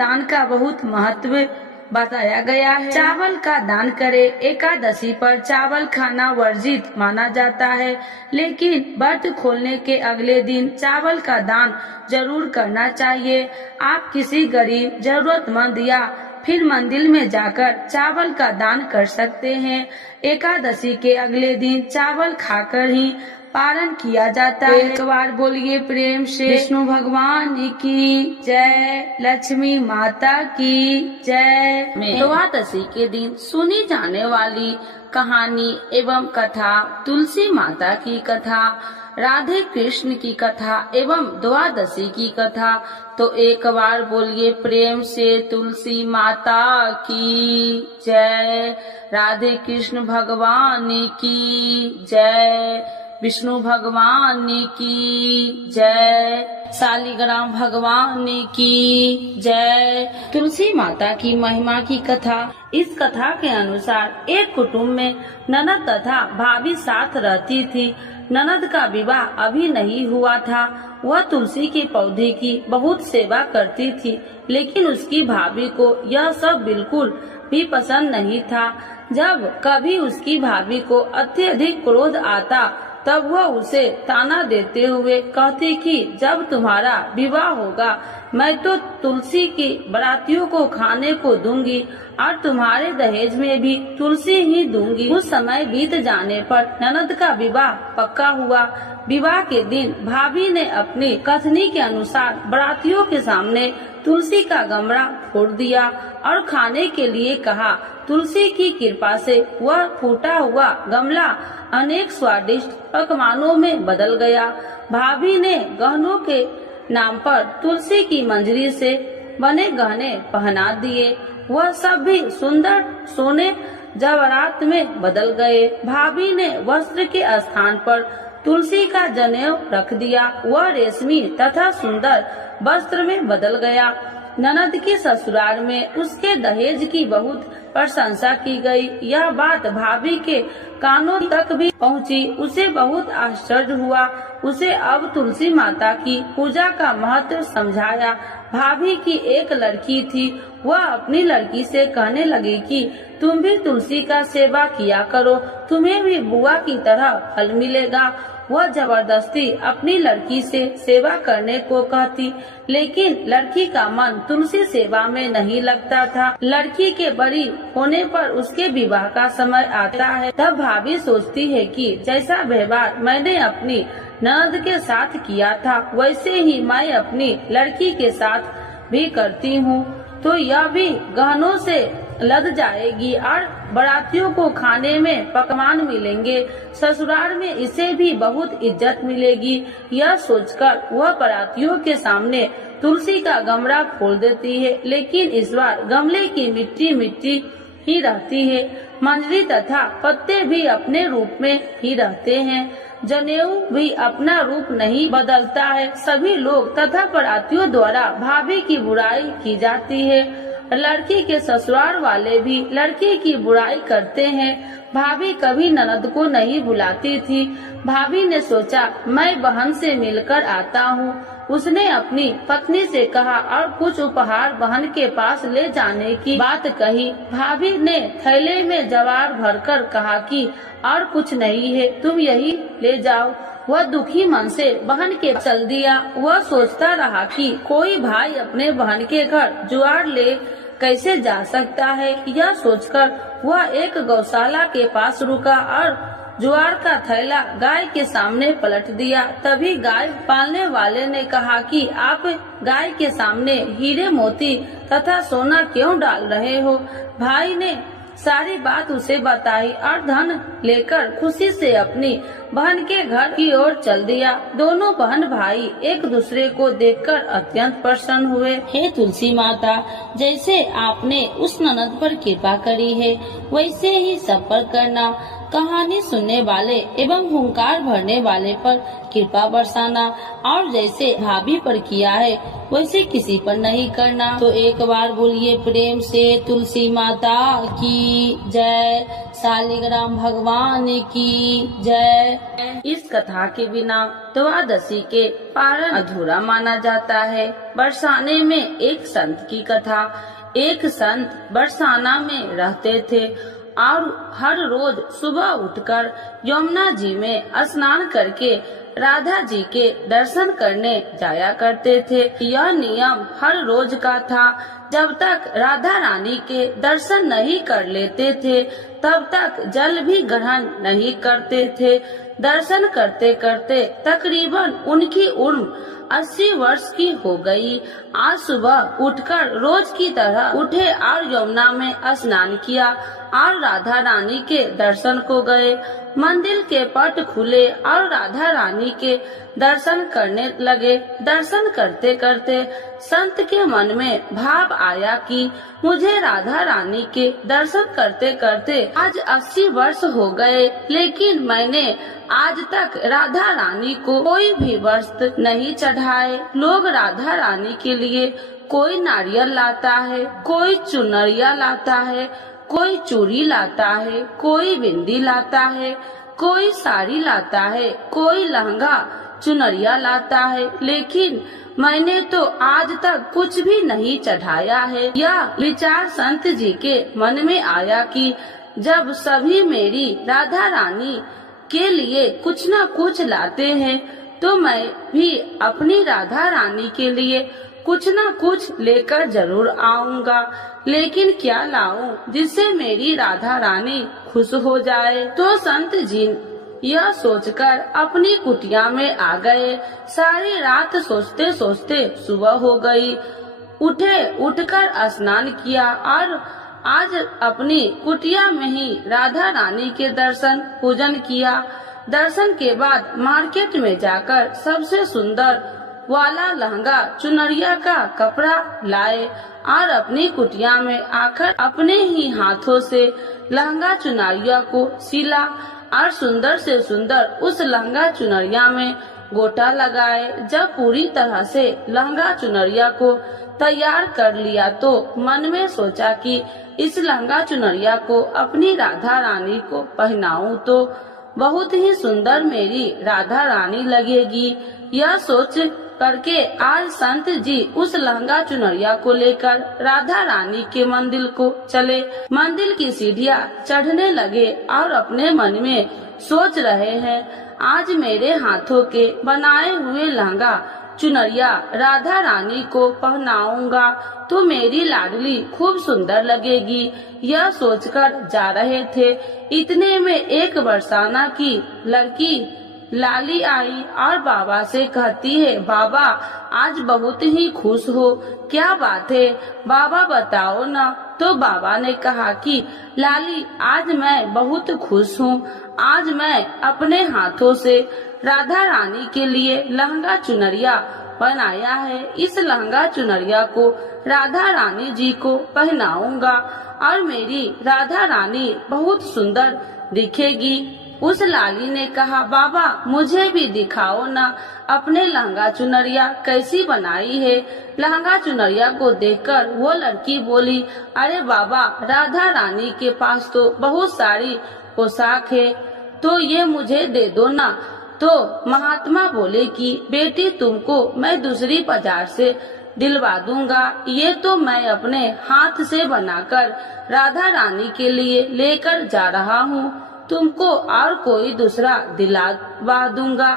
दान का बहुत महत्व बताया गया है। चावल का दान करे। एकादशी पर चावल खाना वर्जित माना जाता है, लेकिन व्रत खोलने के अगले दिन चावल का दान जरूर करना चाहिए। आप किसी गरीब, जरूरतमंद या फिर मंदिर में जाकर चावल का दान कर सकते हैं। एकादशी के अगले दिन चावल खाकर ही पारण किया जाता है। एक बार बोलिए प्रेम से विष्णु भगवान की जय, लक्ष्मी माता की जय। द्वादशी के दिन सुनी जाने वाली कहानी एवं कथा, तुलसी माता की कथा, राधे कृष्ण की कथा एवं द्वादशी की कथा। तो एक बार बोलिए प्रेम से तुलसी माता की जय, राधे कृष्ण भगवान की जय, विष्णु भगवान की जय, शालिग्राम भगवान की जय। तुलसी माता की महिमा की कथा। इस कथा के अनुसार एक कुटुंब में ननद तथा भाभी साथ रहती थी। ननद का विवाह अभी नहीं हुआ था। वह तुलसी के पौधे की बहुत सेवा करती थी, लेकिन उसकी भाभी को यह सब बिल्कुल भी पसंद नहीं था। जब कभी उसकी भाभी को अत्यधिक क्रोध आता, तब वह उसे ताना देते हुए कहती कि जब तुम्हारा विवाह होगा, मैं तो तुलसी की बारातियों को खाने को दूंगी और तुम्हारे दहेज में भी तुलसी ही दूंगी। कुछ समय बीत जाने पर ननद का विवाह पक्का हुआ। विवाह के दिन भाभी ने अपनी कथनी के अनुसार बारातियों के सामने तुलसी का गमला फोड़ दिया और खाने के लिए कहा। तुलसी की कृपा से वह फूटा हुआ गमला अनेक स्वादिष्ट पकवानों में बदल गया। भाभी ने गहनों के नाम पर तुलसी की मंजरी से बने गहने पहना दिए। वह सब भी सुंदर सोने जवाहरात में बदल गए। भाभी ने वस्त्र के स्थान पर तुलसी का जनेऊ रख दिया। वह रेशमी तथा सुंदर वस्त्र में बदल गया। ननद के ससुराल में उसके दहेज की बहुत प्रशंसा की गई। यह बात भाभी के कानों तक भी पहुंची। उसे बहुत आश्चर्य हुआ। उसे अब तुलसी माता की पूजा का महत्व समझाया। भाभी की एक लड़की थी। वह अपनी लड़की से कहने लगी कि तुम भी तुलसी का सेवा किया करो, तुम्हें भी बुआ की तरह फल मिलेगा। वह जबरदस्ती अपनी लड़की से सेवा करने को कहती, लेकिन लड़की का मन तुलसी सेवा में नहीं लगता था। लड़की के बड़ी होने पर उसके विवाह का समय आता है। तब भाभी सोचती है कि जैसा व्यवहार मैंने अपनी ननद के साथ किया था, वैसे ही मैं अपनी लड़की के साथ भी करती हूँ, तो यह भी गहनों से लद जाएगी और बारातियों को खाने में पकवान मिलेंगे। ससुराल में इसे भी बहुत इज्जत मिलेगी। यह सोचकर वह बारातियों के सामने तुलसी का गमला खोल देती है, लेकिन इस बार गमले की मिट्टी मिट्टी ही रहती है। मंजरी तथा पत्ते भी अपने रूप में ही रहते हैं। जनेऊ भी अपना रूप नहीं बदलता है। सभी लोग तथा बारातियों द्वारा भाभी की बुराई की जाती है। लड़की के ससुराल वाले भी लड़की की बुराई करते हैं। भाभी कभी ननद को नहीं बुलाती थी। भाभी ने सोचा मैं बहन से मिलकर आता हूँ। उसने अपनी पत्नी से कहा और कुछ उपहार बहन के पास ले जाने की बात कही। भाभी ने थैले में जवार भरकर कहा कि और कुछ नहीं है, तुम यही ले जाओ। वह दुखी मन से बहन के चल दिया। वह सोचता रहा कि कोई भाई अपने बहन के घर जुआर ले कैसे जा सकता है। यह सोचकर वह एक गौशाला के पास रुका और जुआर का थैला गाय के सामने पलट दिया। तभी गाय पालने वाले ने कहा कि आप गाय के सामने हीरे मोती तथा सोना क्यों डाल रहे हो। भाई ने सारी बात उसे बताई और धन लेकर खुशी से अपनी बहन के घर की ओर चल दिया। दोनों बहन भाई एक दूसरे को देखकर अत्यंत प्रसन्न हुए। हे तुलसी माता, जैसे आपने उस ननद पर कृपा करी है, वैसे ही सब पर करना। कहानी सुनने वाले एवं हुंकार भरने वाले पर कृपा बरसाना, और जैसे भाभी पर किया है वैसे किसी पर नहीं करना। तो एक बार बोलिए प्रेम से तुलसी माता की जय, शालिग्राम भगवान की जय, इस कथा के बिना द्वादशी के पारण अधूरा माना जाता है। बरसाने में एक संत की कथा। एक संत बरसाना में रहते थे और हर रोज सुबह उठकर यमुना जी में स्नान करके राधा जी के दर्शन करने जाया करते थे। यह नियम हर रोज का था। जब तक राधा रानी के दर्शन नहीं कर लेते थे तब तक जल भी ग्रहण नहीं करते थे। दर्शन करते करते तकरीबन उनकी उम्र 80 वर्ष की हो गई। आज सुबह उठकर रोज की तरह उठे और यमुना में स्नान किया और राधा रानी के दर्शन को गए। मंदिर के पट खुले और राधा रानी के दर्शन करने लगे। दर्शन करते करते संत के मन में भाव आया कि मुझे राधा रानी के दर्शन करते करते आज 80 वर्ष हो गए, लेकिन मैंने आज तक राधा रानी को कोई भी वस्त्र नहीं चढ़ाए। लोग राधा रानी के लिए कोई नारियल लाता है, कोई चुनरिया लाता है, कोई चूड़ी लाता है, कोई बिंदी लाता है, कोई साड़ी लाता है, कोई लहंगा चुनरिया लाता है, लेकिन मैंने तो आज तक कुछ भी नहीं चढ़ाया है। यह विचार संत जी के मन में आया कि जब सभी मेरी राधा रानी के लिए कुछ न कुछ लाते हैं तो मैं भी अपनी राधा रानी के लिए कुछ न कुछ लेकर जरूर आऊंगा। लेकिन क्या लाऊं जिससे मेरी राधा रानी खुश हो जाए। तो संत जी यह सोचकर अपनी कुटिया में आ गए। सारी रात सोचते सोचते सुबह हो गई। उठकर स्नान किया और आज अपनी कुटिया में ही राधा रानी के दर्शन पूजन किया। दर्शन के बाद मार्केट में जाकर सबसे सुंदर वाला लहंगा चुनरिया का कपड़ा लाए और अपनी कुटिया में आकर अपने ही हाथों से लहंगा चुनरिया को सिला और सुंदर से सुंदर उस लहंगा चुनरिया में गोटा लगाए। जब पूरी तरह से लहंगा चुनरिया को तैयार कर लिया तो मन में सोचा कि इस लहंगा चुनरिया को अपनी राधा रानी को पहनाऊं तो बहुत ही सुंदर मेरी राधा रानी लगेगी। यह सोच करके आज संत जी उस लहंगा चुनरिया को लेकर राधा रानी के मंदिर को चले। मंदिर की सीढ़ियाँ चढ़ने लगे और अपने मन में सोच रहे हैं, आज मेरे हाथों के बनाए हुए लहंगा चुनरिया राधा रानी को पहनाऊंगा तो मेरी लाडली खूब सुंदर लगेगी। यह सोचकर जा रहे थे, इतने में एक बरसाना की लड़की लाली आई और बाबा से कहती है, बाबा आज बहुत ही खुश हो, क्या बात है बाबा बताओ ना। तो बाबा ने कहा कि लाली आज मैं बहुत खुश हूँ। आज मैं अपने हाथों से राधा रानी के लिए लहंगा चुनरिया बनाया है। इस लहंगा चुनरिया को राधा रानी जी को पहनाऊंगा और मेरी राधा रानी बहुत सुंदर दिखेगी। उस लाली ने कहा, बाबा मुझे भी दिखाओ ना अपने लहंगा चुनरिया कैसी बनाई है। लहंगा चुनरिया को देखकर वो लड़की बोली, अरे बाबा राधा रानी के पास तो बहुत सारी पोशाक है, तो ये मुझे दे दो ना। तो महात्मा बोले कि बेटी तुमको मैं दूसरी बाजार से दिलवा दूंगा, ये तो मैं अपने हाथ से बनाकर राधा रानी के लिए लेकर जा रहा हूँ, तुमको और कोई दूसरा दिलवा दूंगा।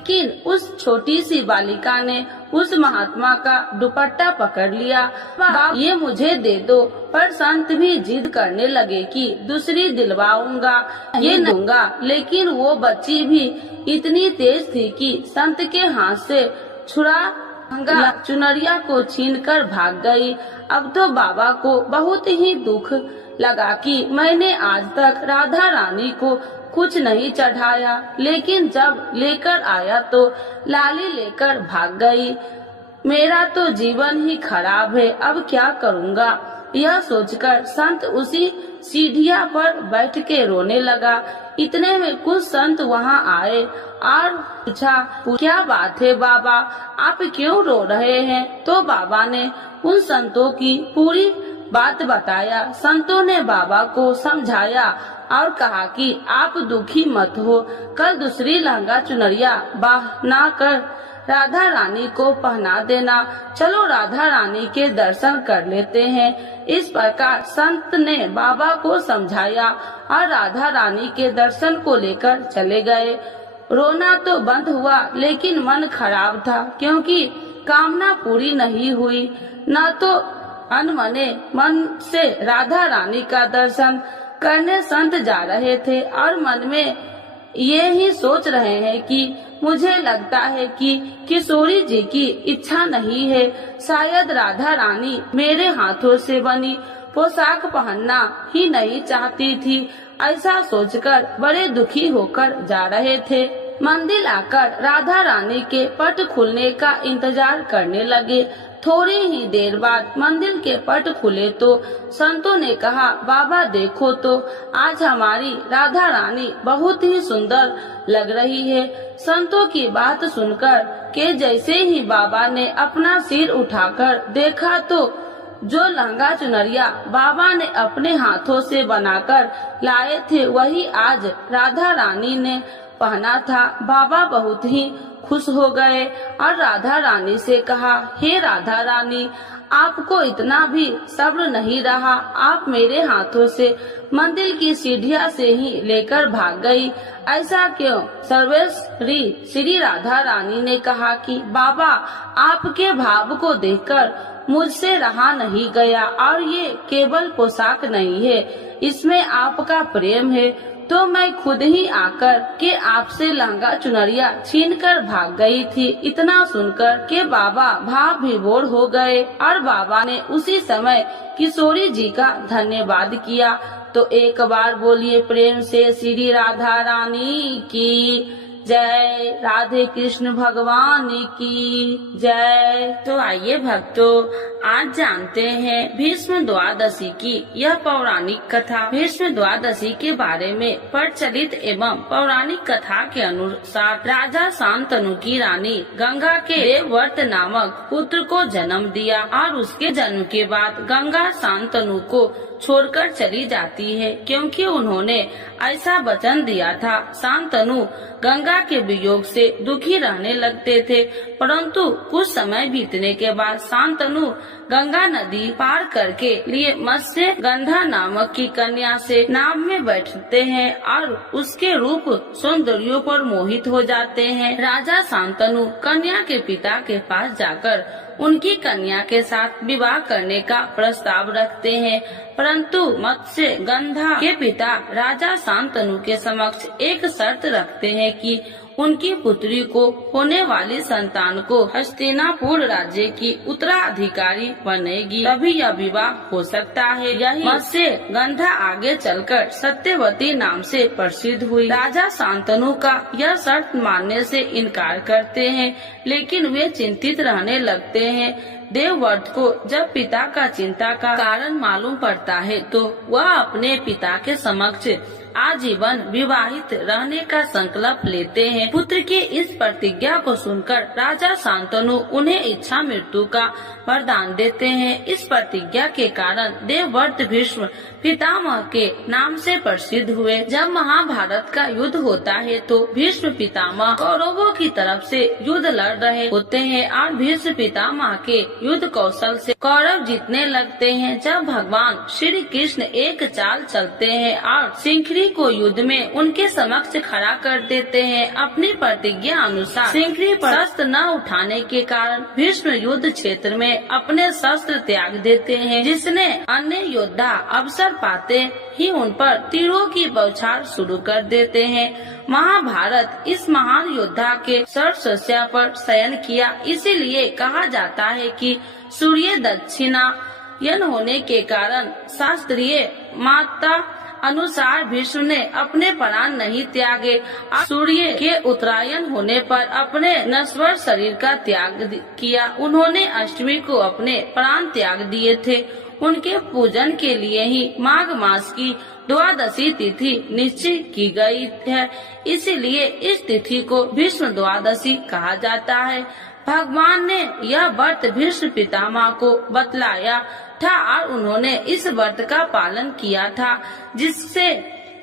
लेकिन उस छोटी सी बालिका ने उस महात्मा का दुपट्टा पकड़ लिया, ये मुझे दे दो। पर संत भी जिद करने लगे कि दूसरी दिलवाऊंगा, ये दूंगा। लेकिन वो बच्ची भी इतनी तेज थी कि संत के हाथ से छुड़ा चुनरिया को छीनकर भाग गई। अब तो बाबा को बहुत ही दुख लगा कि मैंने आज तक राधा रानी को कुछ नहीं चढ़ाया, लेकिन जब लेकर आया तो लाली लेकर भाग गई। मेरा तो जीवन ही खराब है, अब क्या करूँगा। यह सोचकर संत उसी सीढ़िया पर बैठ के रोने लगा। इतने में कुछ संत वहाँ आए और पूछा, क्या बात है बाबा, आप क्यों रो रहे हैं। तो बाबा ने उन संतों की पूरी बात बताया। संतों ने बाबा को समझाया और कहा कि आप दुखी मत हो, कल दूसरी लहंगा चुनरिया बना कर राधा रानी को पहना देना। चलो राधा रानी के दर्शन कर लेते हैं। इस प्रकार संत ने बाबा को समझाया और राधा रानी के दर्शन को लेकर चले गए। रोना तो बंद हुआ, लेकिन मन खराब था, क्योंकि कामना पूरी नहीं हुई। न तो अनमने मन से राधा रानी का दर्शन करने संत जा रहे थे और मन में ये ही सोच रहे हैं कि मुझे लगता है कि किशोरी जी की इच्छा नहीं है, शायद राधा रानी मेरे हाथों से बनी पोशाक पहनना ही नहीं चाहती थी। ऐसा सोचकर बड़े दुखी होकर जा रहे थे। मंदिर आकर राधा रानी के पट खुलने का इंतजार करने लगे। थोड़ी ही देर बाद मंदिर के पट खुले तो संतों ने कहा, बाबा देखो तो आज हमारी राधा रानी बहुत ही सुंदर लग रही है। संतों की बात सुनकर के जैसे ही बाबा ने अपना सिर उठाकर देखा तो जो लहंगा चुनरिया बाबा ने अपने हाथों से बनाकर लाए थे वही आज राधा रानी ने पहना था। बाबा बहुत ही खुश हो गए और राधा रानी से कहा, हे राधा रानी, आपको इतना भी सब्र नहीं रहा, आप मेरे हाथों से मंदिर की सीढ़ियां से ही लेकर भाग गई, ऐसा क्यों? सर्वेश्वरी श्री राधा रानी ने कहा कि बाबा, आपके भाव को देखकर मुझसे रहा नहीं गया और ये केवल पोशाक नहीं है, इसमें आपका प्रेम है, तो मैं खुद ही आकर के आपसे लहंगा चुनरिया छीनकर भाग गई थी। इतना सुनकर के बाबा भाव विभोर हो गए और बाबा ने उसी समय किशोरी जी का धन्यवाद किया। तो एक बार बोलिए प्रेम से श्री राधा रानी की जय, राधे कृष्ण भगवान की जय। तो आइए भक्तों, आज जानते हैं भीष्म द्वादशी की यह पौराणिक कथा। भीष्म द्वादशी के बारे में प्रचलित एवं पौराणिक कथा के अनुसार राजा शांतनु की रानी गंगा के देवव्रत नामक पुत्र को जन्म दिया और उसके जन्म के बाद गंगा शांतनु को छोड़कर चली जाती है, क्योंकि उन्होंने ऐसा वचन दिया था। शांतनु गंगा के वियोग से दुखी रहने लगते थे, परंतु कुछ समय बीतने के बाद शांतनु गंगा नदी पार करके लिए मत्स्य गंधा नामक की कन्या से नाव में बैठते हैं और उसके रूप सौंदर्य पर मोहित हो जाते हैं। राजा शांतनु कन्या के पिता के पास जाकर उनकी कन्या के साथ विवाह करने का प्रस्ताव रखते हैं, परंतु मत्स्य गंधा के पिता राजा शांतनु के समक्ष एक शर्त रखते हैं कि उनकी पुत्री को होने वाली संतान को हस्तिनापुर राज्य की उत्तराधिकारी बनेगी, तभी यह विवाह हो सकता है। यही मत्स्य गंधा आगे चलकर सत्यवती नाम से प्रसिद्ध हुई। राजा शांतनु का यह शर्त मानने से इनकार करते हैं, लेकिन वे चिंतित रहने लगते हैं। देवव्रत को जब पिता का चिंता का कारण मालूम पड़ता है तो वह अपने पिता के समक्ष आजीवन विवाहित रहने का संकल्प लेते हैं। पुत्र की इस प्रतिज्ञा को सुनकर राजा शांतनु उन्हें इच्छा मृत्यु का वरदान देते हैं। इस प्रतिज्ञा के कारण देवव्रत भीष्म पितामह के नाम से प्रसिद्ध हुए। जब महाभारत का युद्ध होता है तो भीष्म पितामह कौरवों की तरफ से युद्ध लड़ रहे होते हैं और भीष्म पितामह के युद्ध कौशल से कौरव जीतने लगते हैं। जब भगवान श्री कृष्ण एक चाल चलते हैं और सिंखरी को युद्ध में उनके समक्ष खड़ा कर देते हैं। अपनी प्रतिज्ञा अनुसार सिंखरी पर शस्त्र न उठाने के कारण भीष्म युद्ध क्षेत्र में अपने शस्त्र त्याग देते हैं, जिसने अन्य योद्धा अवसर पाते ही उन पर तीरों की बौछार शुरू कर देते हैं। महाभारत इस महान योद्धा के शस्त्रशैया पर शयन किया, इसीलिए कहा जाता है कि सूर्य दक्षिणायन होने के कारण शास्त्रीय माता अनुसार भीष्म ने अपने प्राण नहीं त्यागे और सूर्य के उत्तरायण होने पर अपने नश्वर शरीर का त्याग किया। उन्होंने अष्टमी को अपने प्राण त्याग दिए थे। उनके पूजन के लिए ही माघ मास की द्वादशी तिथि निश्चित की गई है, इसीलिए इस तिथि को भीष्म द्वादशी कहा जाता है। भगवान ने यह व्रत भीष्म पितामह को बतलाया था और उन्होंने इस व्रत का पालन किया था, जिससे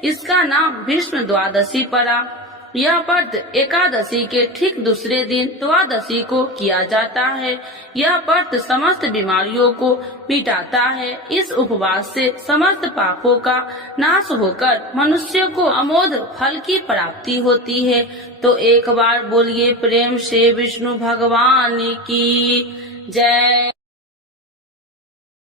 इसका नाम भीष्म द्वादशी पड़ा। यह व्रत एकादशी के ठीक दूसरे दिन द्वादशी को किया जाता है। यह व्रत समस्त बीमारियों को मिटाता है। इस उपवास से समस्त पापों का नाश होकर मनुष्य को अमोघ फल की प्राप्ति होती है। तो एक बार बोलिए प्रेम से विष्णु भगवान की जय।